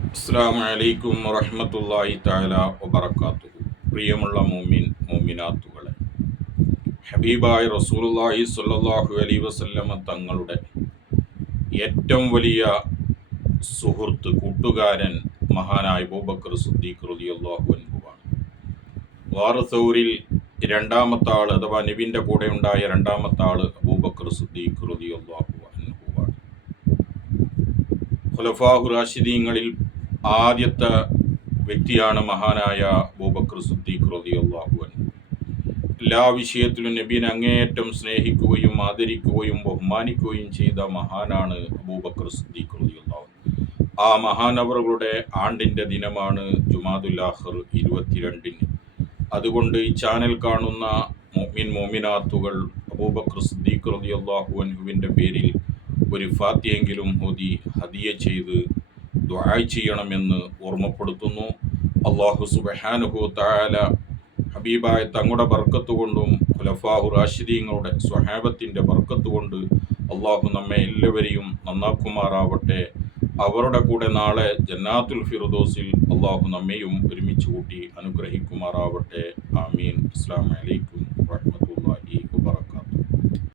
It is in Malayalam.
അസ്സലാമു അലൈക്കും വറഹ്മത്തുള്ളാഹി തആല വബറകാതുഹു. പ്രിയമുള്ള മോമിനാത്തുകളെ, ഹബീബായ റസൂലുള്ളാഹി സ്വല്ലല്ലാഹു അലൈഹി വസല്ലമ തങ്ങളുടെ ഏറ്റവും വലിയ സുഹൃത്ത്, കൂട്ടുകാരൻ മഹാനായ അബൂബക്കർ സിദ്ദീഖ് റളിയല്ലാഹു അൻഹുവാണ്. വാറസൂരിൽ രണ്ടാമത്തെ ആൾ അഥവാ നബിൻ്റെ കൂടെ ഉണ്ടായ രണ്ടാമത്തെ ആൾ അബൂബക്കർ സിദ്ദീഖ് റളിയല്ലാഹു അൻഹുവാണ്. ഖുലഫാഉർ റാഷിദീങ്ങളിൽ ആദ്യത്തെ വ്യക്തിയാണ് മഹാനായ അബൂബക്കർ സിദ്ദീഖ് റളിയല്ലാഹു അൻഹു. എല്ലാ വിഷയത്തിലും നബീനെ അങ്ങേയറ്റം സ്നേഹിക്കുകയും ആദരിക്കുകയും ബഹുമാനിക്കുകയും ചെയ്ത മഹാനാണ് അബൂബക്കർ സിദ്ദീഖ് റളിയല്ലാഹു അൻഹു. ആ മഹാനവറുകളുടെ ആണ്ടിൻ്റെ ദിനമാണ് ജുമാദുൽ ആഖിർ 22-ന്. അതുകൊണ്ട് ഈ ചാനൽ കാണുന്ന മോമിനാത്തുകൾ അബൂബക്കർ സിദ്ദീഖ് റളിയല്ലാഹു അൻഹുവിൻ്റെ പേരിൽ ഒരു ഫാത്തിയെങ്കിലും ഓതി ഹദിയ ചെയ്ത് ദുആ ചെയ്യണമെന്ന് ഓർമ്മപ്പെടുത്തുന്നു. അല്ലാഹു സുബ്ഹാനഹു തആല ഹബീബായ തങ്ങളുടെ ബർക്കത്ത് കൊണ്ടും ഖുലഫാഉ റാഷിദീങ്ങളുടെ സ്വഹാബത്തിൻ്റെ ബർക്കത്ത് കൊണ്ട് അല്ലാഹു നമ്മെ എല്ലാവരെയും നന്നാക്കുമാറാവട്ടെ. അവരുടെ കൂടെ നാളെ ജന്നാത്തുൽ ഫിർദൗസിൽ അല്ലാഹു നമ്മെയും ഒരുമിച്ച് കൂട്ടി അനുഗ്രഹിക്കുമാറാവട്ടെ. ആമീൻ. അസ്സലാമു അലൈക്കും വറഹ്മത്തുള്ളാഹി വബറകാതുഹു.